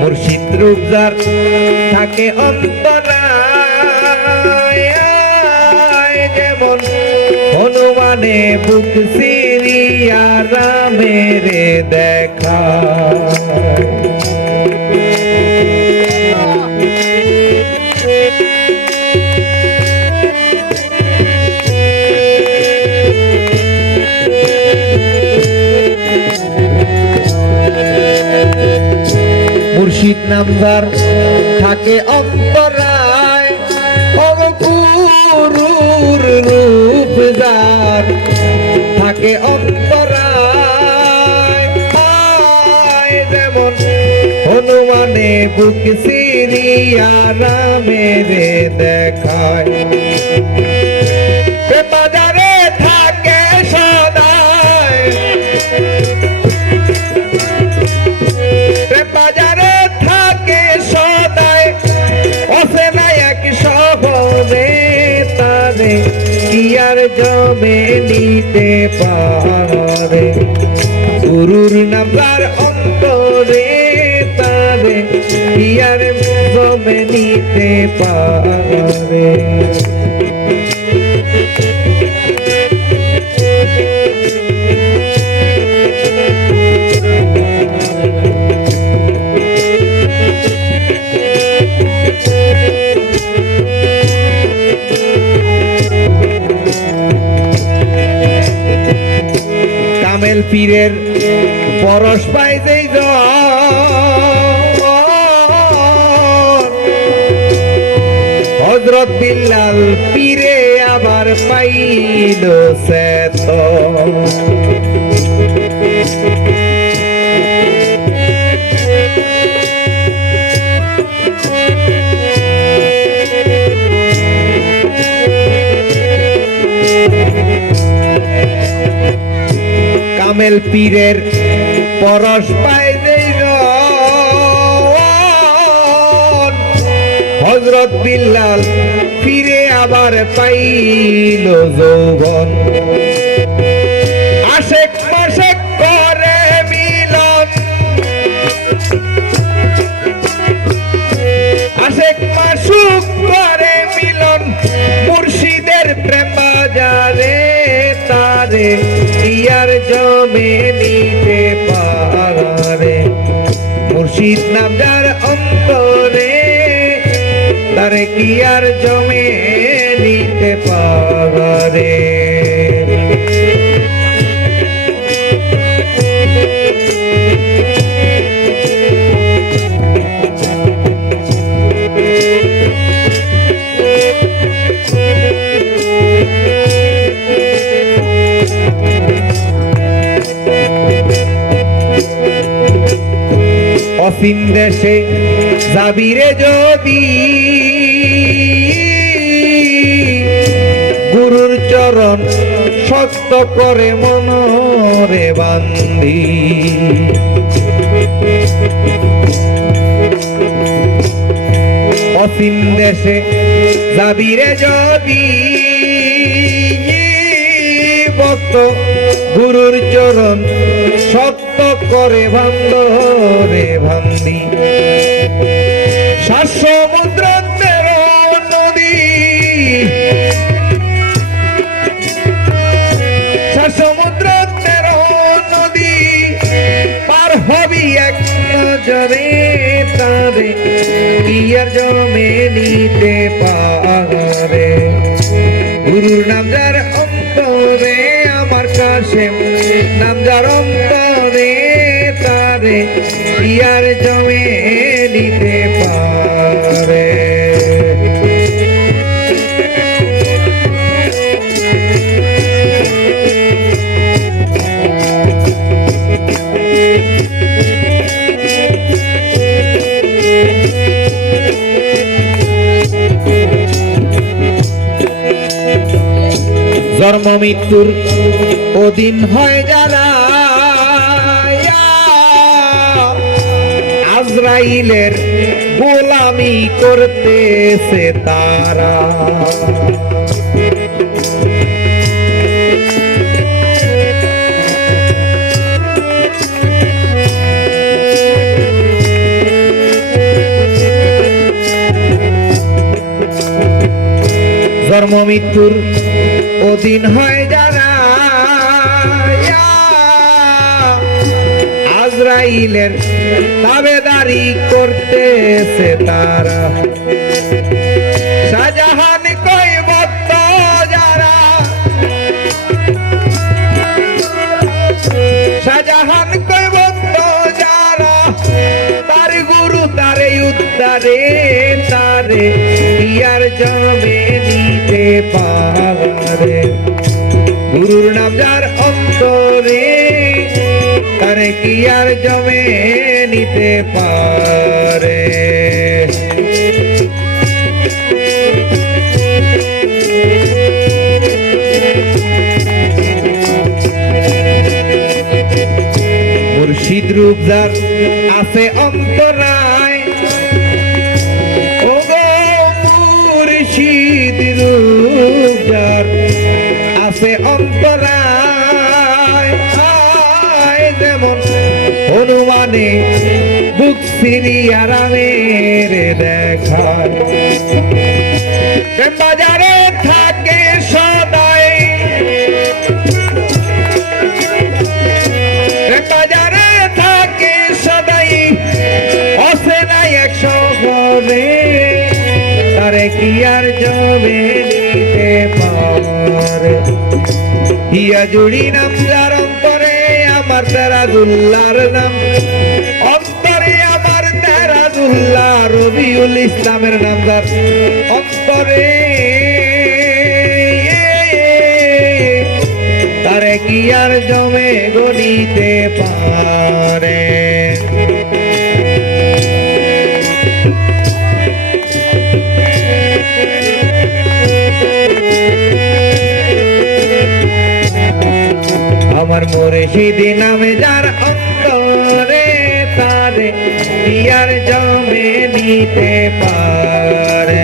মুর্শিদ রূপদার থাকে অন্তরায়, যেমন হনুমানে বুক সিরিয়া রামের দেখা। মুর্শিদ নামদার থাকে অন্তরায়, গুরুর রূপ যার থাকে অন্তরায়, যেমন হনুমানে বুক সিরিয়া রামের দেখায়। বাজারে থাকে সদায়, বাজারে থাকে সদায়, অচেনা এক শহরে তারে কি আর জমে নিতে পারে। গুরুর নামদার অন্তরে তারে কি আর জমে নিতে পারে। কামেল পীরের পরশ পাই যেই হযরত বিল্লাল পীরে আবার পাইল সেত। কামেল পীরের পরশ পাই যেই হযরত বিল্লাল ফিরে আবার পাইল যৌবন। আশেক মাশেক করে মিলন, আশেক মাশুক করে মিলন, মুর্শিদের প্রেম বাজারে তারে কি আর জমে নিতে পারে। মুর্শিদ নামদার অন্তরে তারে কি আর জমে নিতে পারে। অসীম দেশে যাবিরে যদি, গুরুর চরণ শক্ত করে মনরে বান্ধি। অসীম দেশে যাবিরে যদি ভক্ত, গুরুর চরণ শক্ত করে বান্ধরে বান্ধি। সাত সমুদ্র নদী, সাত সমুদ্র নদী পার হবি এক নজরে তারে কি আর জমে নিতে পারে। গুরুর নাম যার অন্তরে আমার কাছে নাম যার অন্তরে তারে কি আর জমে নিতে পারে। জন্ম মৃত্যুর অধীন হয় যারা, আজরাইলের গোলামি করতেছে তারা। জন্ম মৃত্যুর অধীন হয় যারা, আজরাইলের তাবেদারি করতেছে তারা। শাহজাহান কই ভক্ত যারা, শাহজাহান কই ভক্ত যারা, তার গুরু তারে উদ্ধারে তারে ইয়ার জমে নিতে পারে। গুরুর নাম যার অন্তরে তারে কি আর জমে নিতে পারে। মুর্শিদ রূপ যার আছে অন্তরায়, ও গো মুর্শিদ রূপ যার আছে অন্তরায়, যেমন হনুমানে বুক সিরিয়া রামের দেখায়। বাজারে থাকে সদাই, বাজারে থাকে সদাই, অসে নাই এক শহরে তারে কি আর জমে নিতে পারে। ইয়া জুড়ি নাম যার অন্তরে আমার তেরাজুল্লাহর নাম, অন্তরে আমার তেরাজুল্লাহ রবিউল ইসলামের নাম যার অন্তরে তারে কি আর জমে গনিতে পারে। আমার মুর্শিদ নামে যার অন্তরে তারে ইয়ার জমে নিতে পারে।